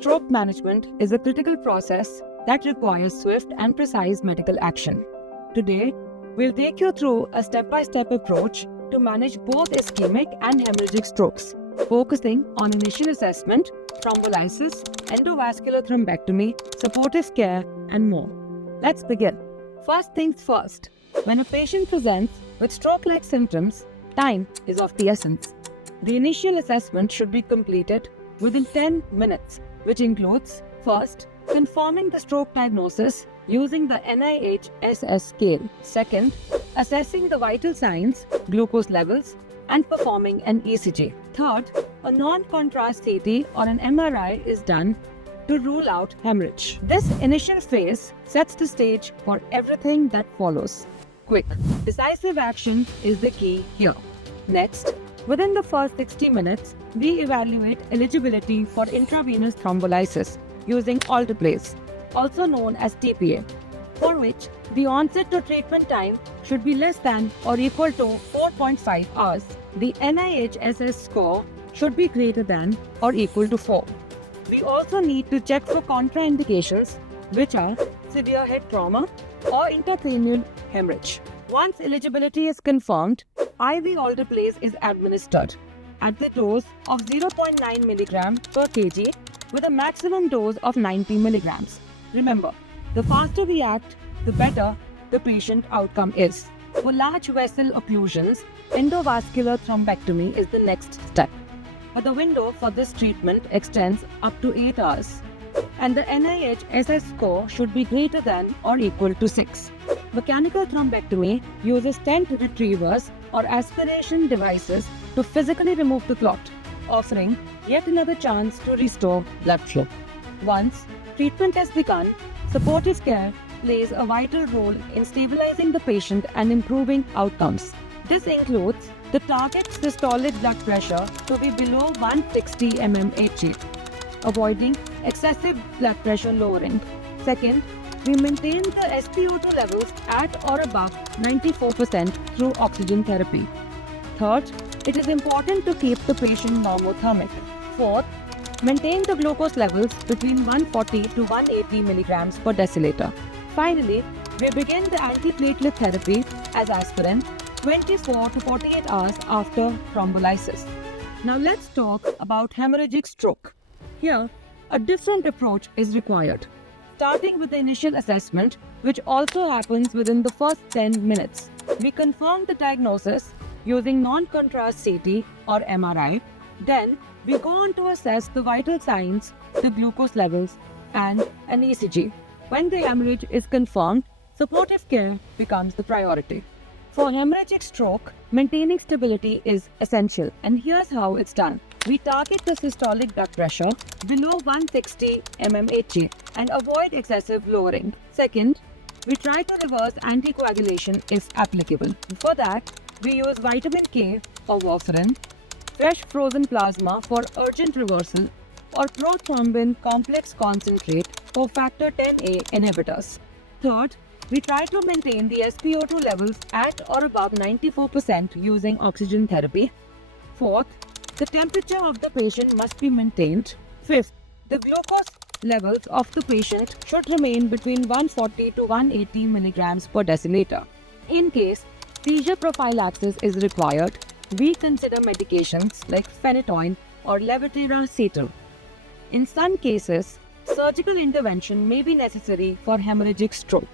Stroke management is a critical process that requires swift and precise medical action. Today, we'll take you through a step-by-step approach to manage both ischemic and hemorrhagic strokes, focusing on initial assessment, thrombolysis, endovascular thrombectomy, supportive care, and more. Let's begin. First things first, when a patient presents with stroke-like symptoms, time is of the essence. The initial assessment should be completed within 10 minutes, which includes, first, confirming the stroke diagnosis using the NIH-SS scale. Second, assessing the vital signs, glucose levels, and performing an ECG. Third, a non-contrast CT or an MRI is done to rule out hemorrhage. This initial phase sets the stage for everything that follows. Quick, decisive action is the key here. Next, within the first 60 minutes, we evaluate eligibility for intravenous thrombolysis using alteplase, also known as TPA, for which the onset to treatment time should be less than or equal to 4.5 hours. The NIH-SS score should be greater than or equal to 4. We also need to check for contraindications, which are severe head trauma or intracranial hemorrhage. Once eligibility is confirmed, IV alteplase is administered at the dose of 0.9 mg per kg with a maximum dose of 90 mg. Remember, the faster we act, the better the patient outcome is. For large vessel occlusions, endovascular thrombectomy is the next step. But the window for this treatment extends up to 8 hours, and the NIH-SS score should be greater than or equal to 6. Mechanical thrombectomy uses stent retrievers or aspiration devices to physically remove the clot, offering yet another chance to restore blood flow. Once treatment has begun, supportive care plays a vital role in stabilizing the patient and improving outcomes. This includes the target systolic blood pressure to be below 160 mmHg, avoiding excessive blood pressure lowering. Second, we maintain the SpO2 levels at or above 94% through oxygen therapy. Third, it is important to keep the patient normothermic. Fourth, maintain the glucose levels between 140 to 180 mg per deciliter. Finally, we begin the antiplatelet therapy as aspirin 24 to 48 hours after thrombolysis. Now let's talk about hemorrhagic stroke. Here, a different approach is required, starting with the initial assessment, which also happens within the first 10 minutes. We confirm the diagnosis using non-contrast CT or MRI. Then, we go on to assess the vital signs, the glucose levels, and an ECG. When the hemorrhage is confirmed, supportive care becomes the priority. For hemorrhagic stroke, maintaining stability is essential, and here's how it's done. We target the systolic blood pressure below 160 mmHg and avoid excessive lowering. Second, we try to reverse anticoagulation if applicable. For that, we use vitamin K or warfarin, fresh frozen plasma for urgent reversal, or prothrombin complex concentrate for factor Xa inhibitors. Third, we try to maintain the SpO2 levels at or above 94% using oxygen therapy. Fourth, the temperature of the patient must be maintained. Fifth, the glucose levels of the patient should remain between 140 to 180 mg per deciliter. In case seizure prophylaxis is required, we consider medications like phenytoin or levetiracetam. In some cases, surgical intervention may be necessary for hemorrhagic stroke.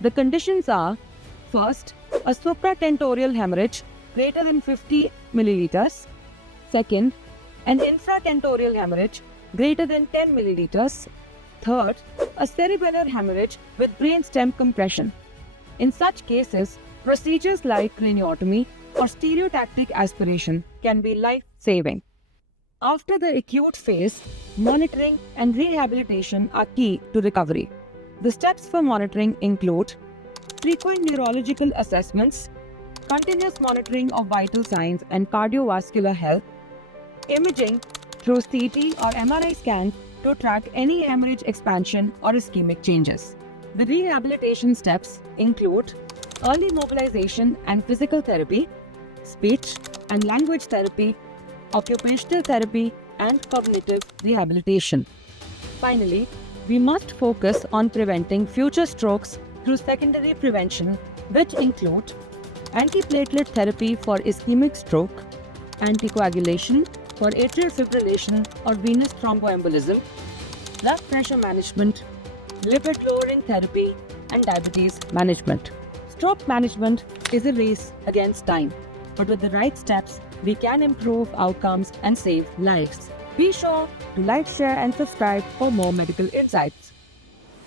The conditions are, first, a supratentorial hemorrhage greater than 50 milliliters. Second, an infratentorial hemorrhage greater than 10 milliliters. Third, a cerebellar hemorrhage with brainstem compression. In such cases, procedures like craniotomy or stereotactic aspiration can be life-saving. After the acute phase, monitoring and rehabilitation are key to recovery. The steps for monitoring include frequent neurological assessments, continuous monitoring of vital signs and cardiovascular health, imaging through CT or MRI scans to track any hemorrhage expansion or ischemic changes. The rehabilitation steps include early mobilization and physical therapy, speech and language therapy, occupational therapy, and cognitive rehabilitation. Finally, we must focus on preventing future strokes through secondary prevention, which include antiplatelet therapy for ischemic stroke, anticoagulation for atrial fibrillation or venous thromboembolism, blood pressure management, lipid-lowering therapy, and diabetes management. Stroke management is a race against time, but with the right steps, we can improve outcomes and save lives. Be sure to like, share, and subscribe for more medical insights.